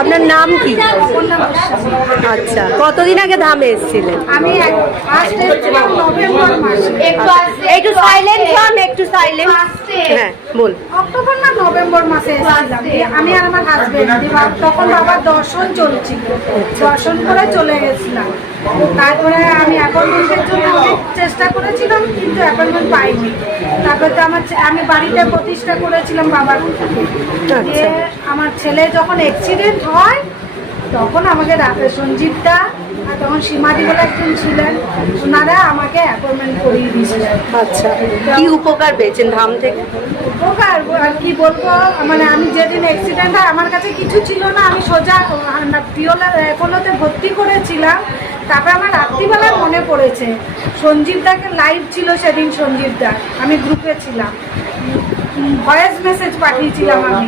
আপনার নাম কি? আচ্ছা কতদিন আগে ধামে এসেছিলেন? আমি মাসে। একটু সাইলেন্ট হন একটু সাইলেন্ট হ্যাঁ বল অক্টোবর না নভেম্বর মাসে আমি আর আমার হাজবেন্ড তখন বাবার দর্শন চলছিল। দর্শন করে চলে গেছিলাম। তারপরে আমি অ্যাপয়েন্টমেন্টের জন্য অনেক চেষ্টা করেছিলাম কিন্তু অ্যাপয়েন্টমেন্ট পাইনি। তারপরে তো আমার আমি বাড়িতে প্রতিষ্ঠা করেছিলাম বাবার। দিয়ে আমার ছেলে যখন অ্যাক্সিডেন্ট হয় তখন আমাকে সঞ্জীবদা আর তখন সীমাদি বলে একজন ছিলেন ওনারা আমাকে অ্যাপয়েন্টমেন্ট করিয়ে দিয়েছিলেন। আচ্ছা কি উপকার পেয়েছেন ধাম থেকে? উপকার আর কি বলব মানে আমি যেদিন অ্যাক্সিডেন্ট হয় আমার কাছে কিছু ছিল না আমি সোজা পিওলা এপোলোতে ভর্তি করেছিলাম তারপরে আমার রাত্রিবেলায় মনে পড়েছে। সঞ্জীব দাকে লাইভ ছিল সেদিন সঞ্জীব দা আমি গ্রুপে ছিলাম। ভয়েস মেসেজ পাঠিয়েছিলাম আমি।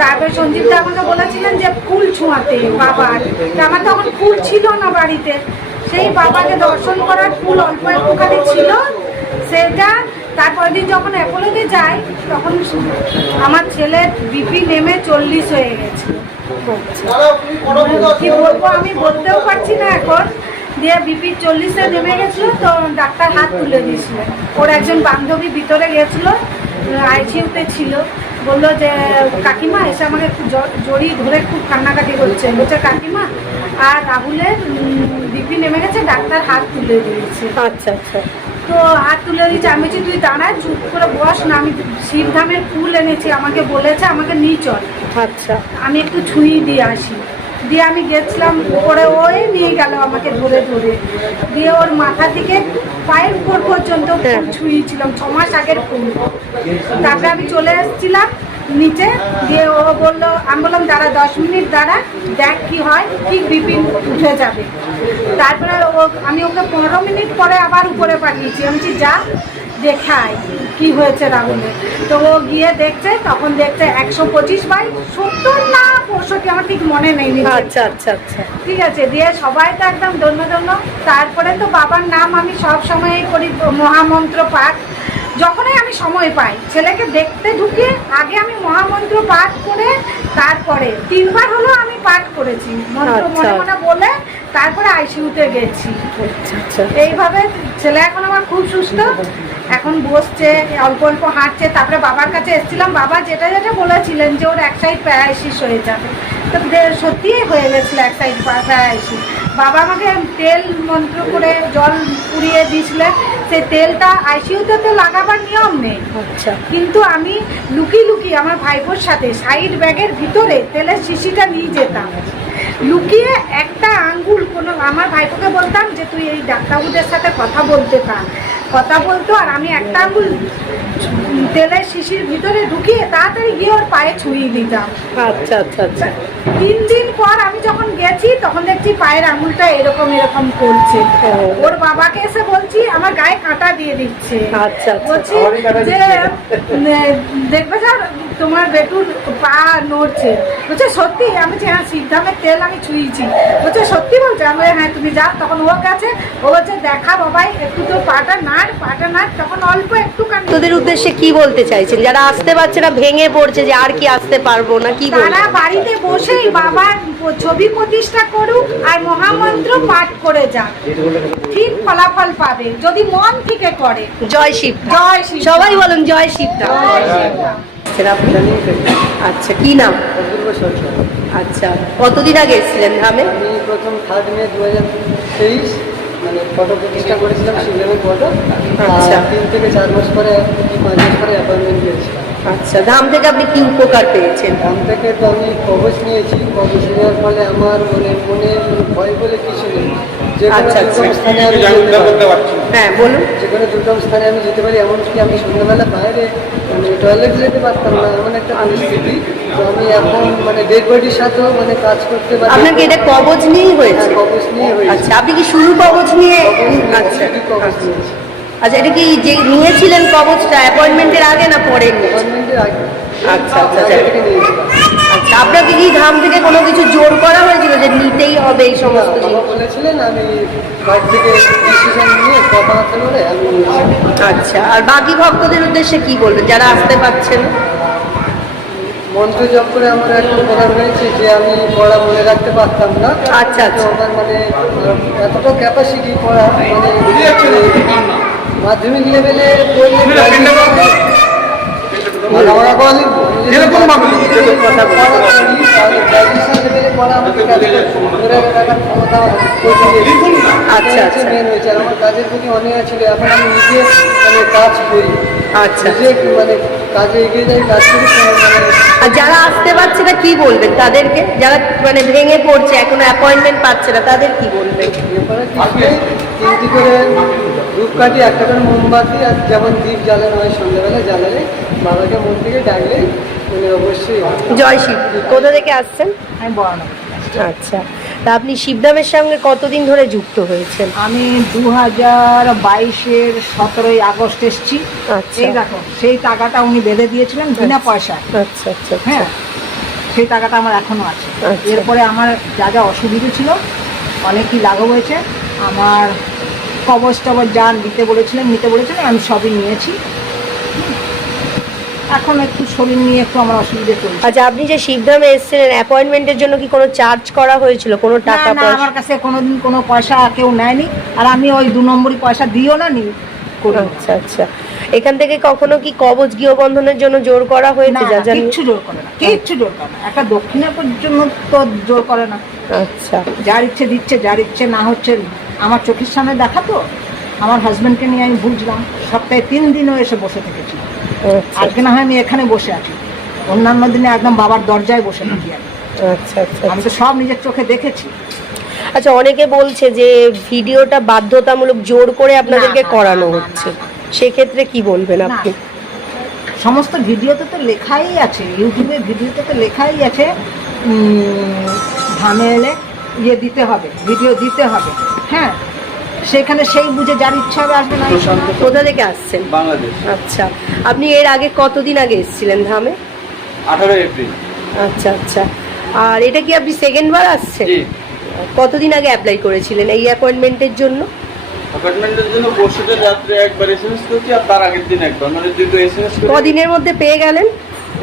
তারপরে সঞ্জীব দা আমাকে বলেছিলেন যে ফুল ছোঁয়াতে বাবার আমার তখন ফুল ছিল না বাড়িতে। সেই বাবাকে দর্শন করার ফুল অল্প একটুখানি ছিল। সেটা তারপরের দিন যখন অ্যাপোলোতে যাই তখন আমার ছেলের বিপি নেমে চল্লিশ হয়ে গেছে। কি বলব, আমি বলতেও পারছি না এখন। দিয়ে বিপি চল্লিশে নেমে গেছিল, তো ডাক্তার হাত তুলে দিয়েছিলেন ওর একজন বান্ধবী ভিতরে গেছিল। আইসিউতে ছিল। বলল যে কাকিমা এসে আমাকে একটু জড়িয়ে ধরে খুব কান্নাকাটি করছে। বলছে কাকিমা আর রাহুলের বিপি নেমে গেছে ডাক্তার হাত তুলে দিয়েছে। আচ্ছা আচ্ছা। তো হাত তুলে দিয়েছে। আমি বলছি তুই দাঁড়া চুপ করে বস না। আমি শিবধামের ফুল এনেছি আমাকে বলেছে আমাকে নিয়ে চল। আচ্ছা। আমি একটু ছুঁই দিয়ে আসি। দিয়ে আমি গেছিলাম উপরে ওই নিয়ে গেল আমাকে ধরে ধরে। দিয়ে ওর মাথা থেকে পায়ের উপর পর্যন্ত হ্যাঁ। ছুঁয়েছিলাম ছ মাস আগের ফুল তারপরে আমি চলে এসেছিলাম নিচে দিয়ে ও বলল আমি বললাম দাঁড়া দশ মিনিট দাঁড়া দেখ কি হয় ঠিক বিপিন উঠে যাবে। তারপরে ও আমি ওকে পনেরো মিনিট পরে আবার উপরে পাঠিয়েছি। আমি যা দেখায় কি হয়েছে রাহুলের? তো ও গিয়ে দেখছে তখন দেখছে একশো পঁচিশ বাই সত্তর না পঁয়ষট্টি আমার ঠিক মনে নেই আচ্ছা আচ্ছা আচ্ছা। ঠিক আছে দিয়ে সবাই তো একদম ধন্য ধন্য তারপরে তো বাবার নাম আমি সব সময় করি মহামন্ত্র পাঠ। যখনই আমি সময় পাই ছেলেকে দেখতে ঢুকে আগে আমি মহামন্ত্র পাঠ করে তারপরে তিনবার হলো আমি পাঠ করেছি। মন্ত্র আচ্ছা। মনে মনে বলে তারপরে আইসিউতে গেছি। আচ্ছা আচ্ছা। এইভাবে ছেলে এখন আমার খুব সুস্থ। এখন বসছে অল্প অল্প হাঁটছে তারপরে বাবার কাছে এসেছিলাম। বাবা যেটা যেটা বলেছিলেন যে ওর এক সাইড প্যারালাইসিস হয়ে যাবে। তো সত্যিই হয়ে গেছিল এক সাইড প্যারালাইসিস বাবা আমাকে তেল মন্ত্র করে জল পুড়িয়ে দিয়েছিলেন সেই তেলটা আইসিইউতে তো লাগাবার নিয়ম নেই। আচ্ছা। কিন্তু আমি লুকিয়ে লুকিয়ে আমার ভাইপোর সাথে সাইড ব্যাগের ভিতরে তেলের শিশিটা নিয়ে যেতাম। লুকিয়ে একটা আঙ্গুল কোনো আমার ভাইপোকে বলতাম যে তুই এই ডাক্তারবাবুদের সাথে কথা বলতে পার কথা বলতো আর আমি একটা আঙুল তেলের শিশির ভিতরে ঢুকিয়ে তাড়াতাড়ি গিয়ে ওর পায়ে ছুঁয়ে দিতাম। আচ্ছা আচ্ছা আচ্ছা। তিন দিন পর আমি যখন গেছি তখন দেখছি পায়ের আঙুলটা এরকম এরকম করছে। ওর বাবাকে এসে বলছি আমার গায়ে কাঁটা দিয়ে দিচ্ছে। আচ্ছা, আচ্ছা। বলছি যে দেখবে স্যার তোমার বেটুর পা নড়ছে। বলছে সত্যি? আমি বলছি হ্যাঁ সিদ্ধামের তেল আমি ছুঁয়েছি। বলছে সত্যি বলছে? আমি হ্যাঁ তুমি যাও। তখন ও কাছে ও বলছে দেখা বাবাই একটু তো পাটা নাড় পাটা তখন অল্প একটুখানি। তোদের উদ্দেশ্যে কি বলতে চাইছেন? যারা আসতে পারছে না ভেঙে পড়ছে যে আর কি আসতে পারব না কি তারা বাড়িতে বসেই বাবার ছবি প্রতিষ্ঠা করুক আর মহামন্ত্র পাঠ করে যাক। ঠিক ফলাফল পাবে যদি মন থেকে করে। জয় শিব জয় শ্রী সবাই বলেন জয় শিব জয় শ্রীরাম। আপনি? আচ্ছা কি নাম? আচ্ছা কতদিন আগে এসেছিলেন ধামে? প্রথম থার্ড মে দু হাজার তেইশ। মানে ফটো প্রতিষ্ঠা করেছিলাম ফটো আচ্ছা। তিন থেকে চার মাস পরে কি পাঁচ মাস পরে অ্যাপয়েন্টমেন্ট দিয়েছিলাম আচ্ছা ধাম থেকে আপনি কি উপকার পেয়েছেন। ধাম থেকে তো আমি কবচ নিয়েছি। কবচ নেওয়ার ফলে আমার মানে মনে ভয় বলে কিছু নেই। যে আচ্ছা, আচ্ছা। স্থানে আমি হ্যাঁ বলুন। যে কোনো দুর্গম স্থানে আমি যেতে পারি এমনকি আমি সন্ধ্যাবেলা বাইরে মানে টয়লেট যেতে পারতাম না এমন একটা পরিস্থিতি আমি এখন মানে ডেড বডির সাথেও মানে কাজ করতে পারি। আপনাকে এটা কবজ নিয়েই হয়েছে? কবজ কবচ নিয়ে হয়েছে। আচ্ছা আপনি কি শুরু কবজ নিয়ে আচ্ছা কবচ নিয়েছি আচ্ছা। এটা কি যে নিয়েছিলেন কবজটা অ্যাপয়েন্টমেন্টের আগে না পরে অ্যাপয়েন্টমেন্টের আগে। আচ্ছা আচ্ছা আচ্ছা আগে থেকে নিয়েছিলাম আচ্ছা আপনাকে কি ধাম থেকে কোনো কিছু জোর করা হয়েছিল যে নিতেই হবে এই সমস্ত বাবা বলেছিলেন আমি থেকে ডিসিশন নিয়ে কথাবার্তা করে আমি আচ্ছা আর বাকি ভক্তদের উদ্দেশ্যে কি বলবেন যারা আসতে পারছেন মন্ত্র জপ করে আমার একটা প্রধান হয়েছে যে আমি পড়া মনে রাখতে পারতাম না। আচ্ছা, আচ্ছা। আমার মানে এতটা ক্যাপাসিটি পড়া মানে মাধ্যমিক লেভেলে পড়লে বলি ভাবে আচ্ছা, আচ্ছা। আর আমার কাজের প্রতি ছিল এখন আমি নিজে মানে কাজ করি। আচ্ছা। মানে কাজে এগিয়ে যাই কাজ করি মানে আর যারা আসতে পারছে না কি বলবেন তাদেরকে? যারা মানে ভেঙে পড়ছে এখনও অ্যাপয়েন্টমেন্ট পাচ্ছে না তাদের কি বলবেন? ব্যাপারে তিনটি করে ধূপকাঠি একটা করে মোমবাতি আর যেমন দ্বীপ জ্বালানো হয় সন্ধ্যাবেলা জ্বালালে বাবাকে মন থেকে ডাকলে উনি অবশ্যই জয় শিব। কোথা থেকে আসছেন? আমি বরানগর আচ্ছা। তা আপনি শিবধামের সঙ্গে কতদিন ধরে যুক্ত হয়েছেন? আমি দু হাজার বাইশের সতেরোই আগস্ট এসছি। আচ্ছা। এই দেখো সেই টাকাটা উনি বেঁধে দিয়েছিলেন বিনা পয়সা আচ্ছা আচ্ছা। হ্যাঁ আচ্ছা সেই টাকাটা আমার এখনও আছে। আচ্ছা। এরপরে আমার যা যা অসুবিধে ছিল অনেকই লাঘব হয়েছে। আমার কবচ টবচ যা দিতে বলেছিলেন নিতে বলেছিলেন আমি সবই নিয়েছি। এখন একটু শরীর নিয়ে একটু আমার অসুবিধে চলছে। আচ্ছা আপনি যে শিবধামে এসেছিলেন অ্যাপয়েন্টমেন্টের জন্য কি কোনো চার্জ করা হয়েছিল? কোনো টাকা না আমার কাছে কোনোদিন কোনো পয়সা কেউ নেয়নি। আর আমি ওই দু নম্বরই পয়সা দিও না নি। আচ্ছা আচ্ছা। এখান থেকে কখনো কি কবচ গৃহবন্ধনের জন্য জোর করা হয়েছে? যা না, জানি কিচ্ছু জোর করে না কিচ্ছু জোর করে না। একটা দক্ষিণের জন্য তো জোর করে না। আচ্ছা। যার ইচ্ছে দিচ্ছে যার ইচ্ছে না হচ্ছে আমার চোখের সামনে দেখা তো। আমার হাজব্যান্ডকে নিয়ে আমি বুঝলাম সপ্তাহে তিন দিনও এসে বসে থেকেছি। আচ্ছা। আজকে না হয় আমি এখানে বসে আছি। অন্যান্য দিনে একদম বাবার দরজায় বসে থাকি আমি। আচ্ছা আচ্ছা আমি তো সব নিজের চোখে দেখেছি। আচ্ছা অনেকে বলছে যে ভিডিওটা বাধ্যতামূলক জোর করে আপনাদেরকে করানো হচ্ছে। সেক্ষেত্রে কি বলবেন আপনি? সমস্ত ভিডিওতে তো লেখাই আছে ইউটিউবে ভিডিওতে তো লেখাই আছে ধামে এলে ইয়ে দিতে হবে ভিডিও দিতে হবে হ্যাঁ? সেখানে সেই বুঝে যার ইচ্ছা হবে আসবে না। কোথা থেকে আসছেন? বাংলাদেশ। আচ্ছা আপনি এর আগে কতদিন আগে এসেছিলেন ধামে? আঠারোই এপ্রিল। আচ্ছা আচ্ছা। আর এটা কি আপনি সেকেন্ড বার আসছেন? কতদিন আগে অ্যাপ্লাই করেছিলেন এই অ্যাপয়েন্টমেন্টের জন্য? জন্য রাত্রে একবার এসএমএস করেছি আর তার আগের দিন একবার মানে দুটো এসএমএস করে কদিনের মধ্যে পেয়ে গেলেন?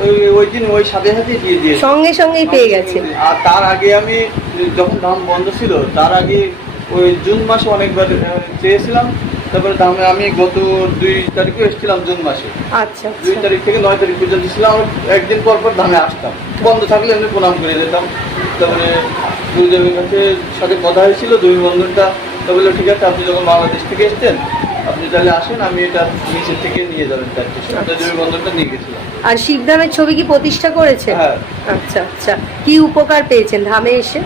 ওই ওই দিন ওই সাথে সাথে দিয়ে সঙ্গে সঙ্গেই পেয়ে আর তার আগে আমি যখন দাম বন্ধ ছিল তার আগে ওই জুন মাসে অনেকবার চেয়েছিলাম। তারপরে আমি গত দুই তারিখে এসেছিলাম জুন মাসে। আচ্ছা দুই আচ্ছা তারিখ থেকে নয় তারিখ পর্যন্ত ছিলাম একদিন পর পর ধামে আসতাম। বন্ধ থাকলে আমি প্রণাম করে যেতাম। তারপরে গুরুদেবের কাছে সাথে কথা হয়েছিল দুই বন্ধনটা তো বলল ঠিক আছে আপনি যখন বাংলাদেশ থেকে এসছেন আপনি তাহলে আসেন আমি এটা নিচের থেকে নিয়ে যাবেন চারটে তো দুই বন্ধনটা নিয়ে গেছিলাম। আর শিবধামের ছবি কি প্রতিষ্ঠা করেছে হ্যাঁ। আচ্ছা আচ্ছা। কি উপকার পেয়েছেন ধামে এসে?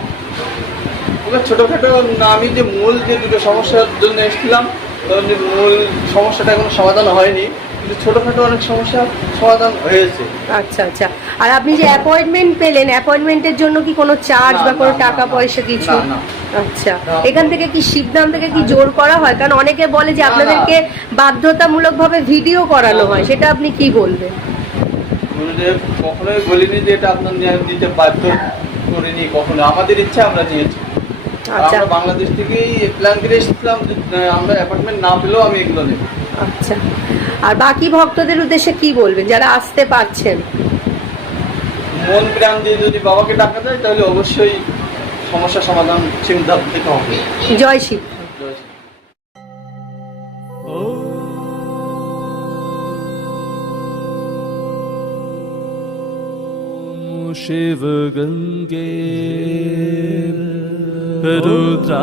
ওটা ছোটোখাটো আমি যে মূল যে দুটো সমস্যার জন্য এসেছিলাম তখন যে মূল সমস্যাটা এখনও সমাধান হয়নি। কিন্তু ছোটোখাটো অনেক সমস্যা সমাধান হয়েছে। আচ্ছা আচ্ছা। আর আপনি যে অ্যাপয়েন্টমেন্ট পেলেন অ্যাপয়েন্টমেন্টের জন্য কি কোনো চার্জ বা কোনো টাকা পয়সা কিছু। আচ্ছা। এখান থেকে কি শিবধাম থেকে কি জোর করা হয়? কারণ অনেকে বলে যে। আপনাদেরকে বাধ্যতামূলকভাবে ভিডিও করানো হয়। সেটা আপনি কি বলবেন? গুরুদেব কখনোই বলিনি যে এটা আপনার দিতে বাধ্য করিনি কখনো। আমাদের ইচ্ছা আমরা নিয়েছি আচ্ছা। আমরা বাংলাদেশ থেকেই প্ল্যান করে এসেছিলাম আমরা অ্যাপার্টমেন্ট না পেলেও আমি এগুলো নেব। আচ্ছা। আর বাকি ভক্তদের উদ্দেশ্যে কি বলবেন যারা আসতে পারছেন মন প্রাণ দিয়ে যদি বাবাকে ডাকা যায় তাহলে অবশ্যই সমস্যা সমাধান চিন্তা থেকে হবে জয় শিব शिव गंगे रुद्रा